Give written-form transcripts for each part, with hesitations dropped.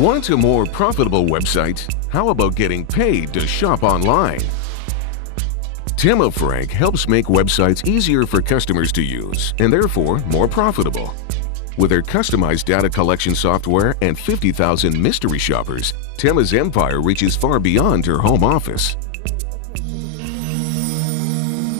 Want a more profitable website? How about getting paid to shop online? Tema helps make websites easier for customers to use and therefore more profitable. With their customized data collection software and 50,000 mystery shoppers, Tema's empire reaches far beyond her home office.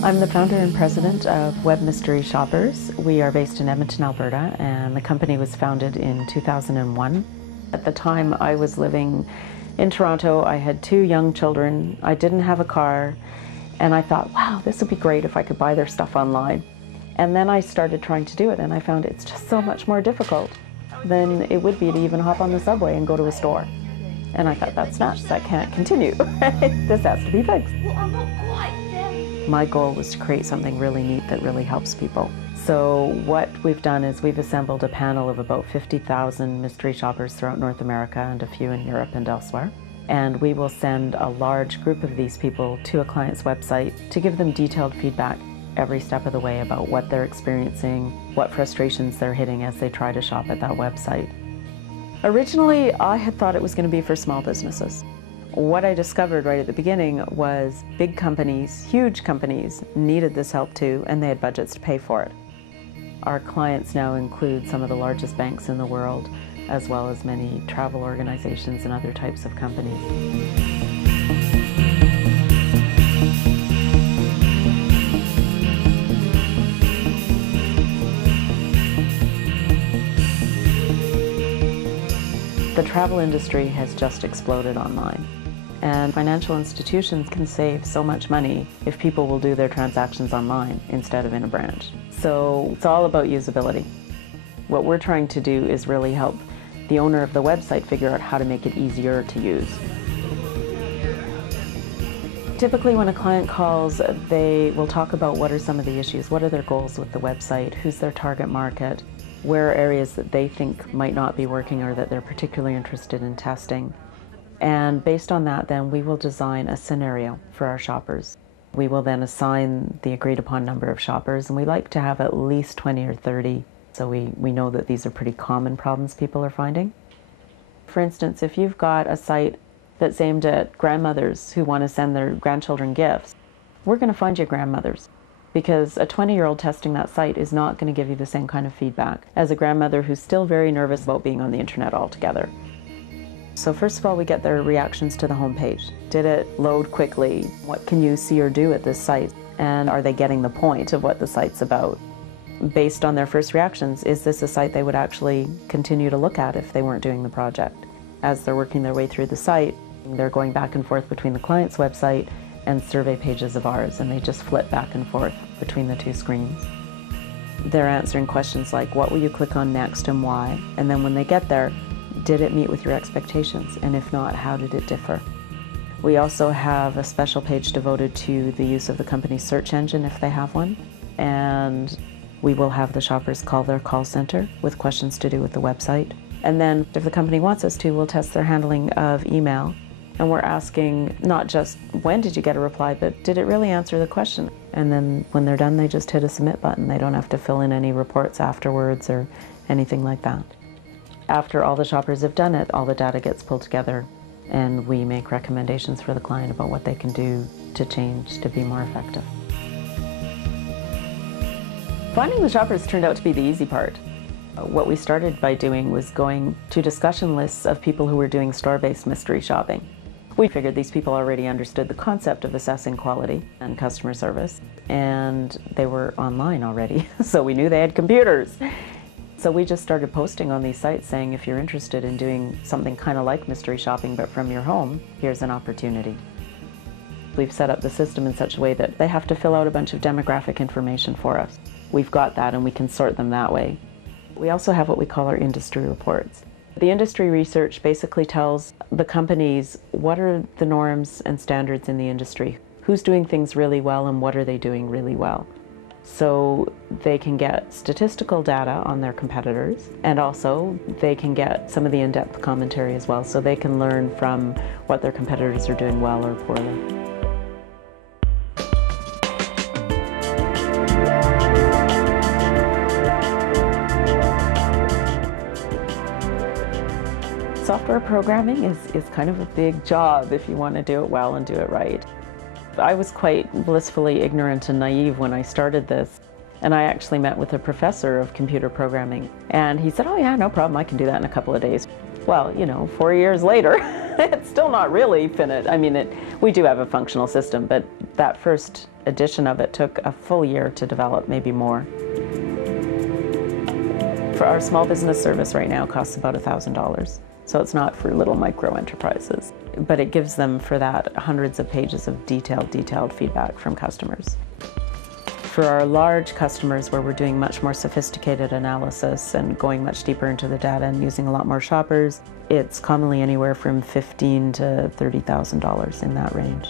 I'm the founder and president of Web Mystery Shoppers. We are based in Edmonton, Alberta, and the company was founded in 2001. At the time, I was living in Toronto. I had 2 young children. I didn't have a car, and I thought, wow, this would be great if I could buy their stuff online. And then I started trying to do it, and I found it's just so much more difficult than it would be to even hop on the subway and go to a store. And I thought, that's nuts, that can't continue. This has to be fixed. My goal was to create something really neat that really helps people. So what we've done is we've assembled a panel of about 50,000 mystery shoppers throughout North America and a few in Europe and elsewhere. And we will send a large group of these people to a client's website to give them detailed feedback every step of the way about what they're experiencing, what frustrations they're hitting as they try to shop at that website. Originally, I had thought it was going to be for small businesses. What I discovered right at the beginning was big companies, huge companies, needed this help too, and they had budgets to pay for it. Our clients now include some of the largest banks in the world, as well as many travel organizations and other types of companies. The travel industry has just exploded online, and financial institutions can save so much money if people will do their transactions online instead of in a branch. So it's all about usability. What we're trying to do is really help the owner of the website figure out how to make it easier to use. Typically when a client calls, they will talk about what are some of the issues, what are their goals with the website, who's their target market, where are areas that they think might not be working or that they're particularly interested in testing. And based on that, then we will design a scenario for our shoppers. We will then assign the agreed upon number of shoppers, and we like to have at least 20 or 30, so we know that these are pretty common problems people are finding. For instance, if you've got a site that's aimed at grandmothers who want to send their grandchildren gifts, we're going to find you grandmothers, because a 20-year-old testing that site is not going to give you the same kind of feedback as a grandmother who's still very nervous about being on the internet altogether. So first of all, we get their reactions to the homepage. Did it load quickly? What can you see or do at this site? And are they getting the point of what the site's about? Based on their first reactions, is this a site they would actually continue to look at if they weren't doing the project? As they're working their way through the site, they're going back and forth between the client's website and survey pages of ours, and they just flip back and forth between the 2 screens. They're answering questions like, what will you click on next and why? And then when they get there, did it meet with your expectations? And if not, how did it differ? We also have a special page devoted to the use of the company's search engine if they have one. And we will have the shoppers call their call center with questions to do with the website. And then if the company wants us to, we'll test their handling of email. And we're asking not just when did you get a reply, but did it really answer the question? And then when they're done, they just hit a submit button. They don't have to fill in any reports afterwards or anything like that. After all the shoppers have done it, all the data gets pulled together, and we make recommendations for the client about what they can do to change to be more effective. Finding the shoppers turned out to be the easy part. What we started by doing was going to discussion lists of people who were doing store-based mystery shopping. We figured these people already understood the concept of assessing quality and customer service, and they were online already, so we knew they had computers. So we just started posting on these sites saying, if you're interested in doing something kind of like mystery shopping but from your home, here's an opportunity. We've set up the system in such a way that they have to fill out a bunch of demographic information for us. We've got that and we can sort them that way. We also have what we call our industry reports. The industry research basically tells the companies what are the norms and standards in the industry, who's doing things really well and what are they doing really well. So they can get statistical data on their competitors, and also they can get some of the in-depth commentary as well, so they can learn from what their competitors are doing well or poorly. software programming is kind of a big job if you want to do it well and do it right. I was quite blissfully ignorant and naive when I started this. And I actually met with a professor of computer programming. And he said, oh yeah, no problem, I can do that in a couple of days. Well, 4 years later, it's still not really finished. I mean, we do have a functional system, but that first edition of it took a full year to develop, maybe more. For our small business service right now costs about $1,000. So it's not for little micro enterprises, but it gives them for that hundreds of pages of detailed feedback from customers. For our large customers where we're doing much more sophisticated analysis and going much deeper into the data and using a lot more shoppers, it's commonly anywhere from $15,000 to $30,000 in that range.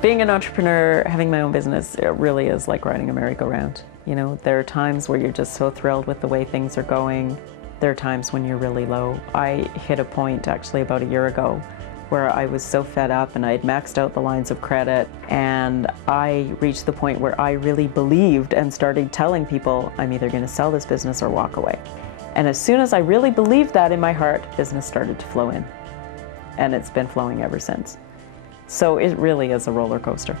Being an entrepreneur, having my own business, it really is like riding a merry-go-round. There are times where you're just so thrilled with the way things are going. There are times when you're really low. I hit a point actually about a year ago where I was so fed up and I had maxed out the lines of credit, and I reached the point where I really believed and started telling people I'm either going to sell this business or walk away. And as soon as I really believed that in my heart, business started to flow in. And it's been flowing ever since. So it really is a roller coaster.